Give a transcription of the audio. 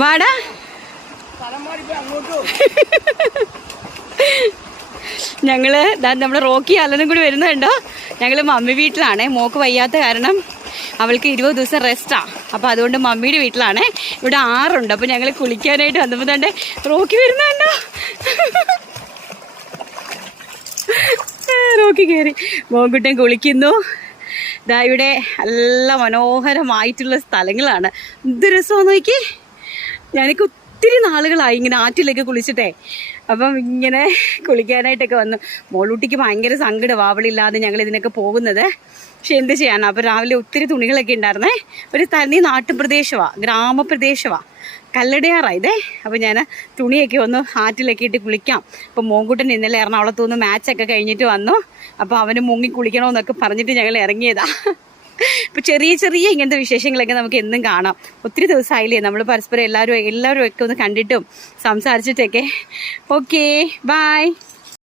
വാടാ. ഞങ്ങള് നമ്മുടെ റോക്കി അലനും കൂടി വരുന്നുണ്ടോ. ഞങ്ങള് മമ്മി വീട്ടിലാണ്. മോക്ക് വയ്യാത്ത കാരണം അവൾക്ക് 20 ദിവസം റെസ്റ്റാ. അപ്പൊ അതുകൊണ്ട് മമ്മിയുടെ വീട്ടിലാണ്. ഇവിടെ ആറുണ്ട്. അപ്പൊ ഞങ്ങള് കുളിക്കാനായിട്ട് വന്നപ്പോ തന്നെ റോക്കി വരുന്നുണ്ടോ. റോക്കി കയറി. മോൻകുട്ടൻ കുളിക്കുന്നു. ഇതാ ഇവിടെ നല്ല മനോഹരമായിട്ടുള്ള സ്ഥലങ്ങളാണ്. എന്ത് രസമാണ് നോക്കി. ഞാനൊക്കെ ഒത്തിരി നാളുകളായി ഇങ്ങനെ ആറ്റിലൊക്കെ കുളിച്ചിട്ടേ. അപ്പം ഇങ്ങനെ കുളിക്കാനായിട്ടൊക്കെ വന്നു. മോളൂട്ടിക്ക് ഭയങ്കര സങ്കടമാണ് അവളില്ലാതെ ഞങ്ങൾ ഇതിനൊക്കെ പോകുന്നത്. പക്ഷെ എന്ത് ചെയ്യാനാണ്. അപ്പം രാവിലെ ഒത്തിരി തുണികളൊക്കെ ഉണ്ടായിരുന്നേ. ഒരു തനി നാട്ടുപ്രദേശമാണ്, ഗ്രാമപ്രദേശമാണ്, കല്ലടയാറായതേ. അപ്പം ഞാൻ തുണിയൊക്കെ ഒന്ന് ആറ്റിലൊക്കെ ഇട്ട് കുളിക്കാം. അപ്പം മോൻകുട്ടൻ ഇന്നലെ എറണാകുളത്തു നിന്ന് മാച്ചൊക്കെ കഴിഞ്ഞിട്ട് വന്നു. അപ്പോൾ അവന് മുങ്ങി കുളിക്കണമെന്നൊക്കെ പറഞ്ഞിട്ട് ഞങ്ങൾ ഇറങ്ങിയതാ. ഇപ്പം ചെറിയ ചെറിയ ഇങ്ങനത്തെ വിശേഷങ്ങളൊക്കെ നമുക്ക് എന്നും കാണാം. ഒത്തിരി ദിവസമായില്ലേ നമ്മൾ പരസ്പരം എല്ലാവരും ഒക്കെ ഒന്ന് കണ്ടിട്ടും സംസാരിച്ചിട്ടൊക്കെ. Okay, by.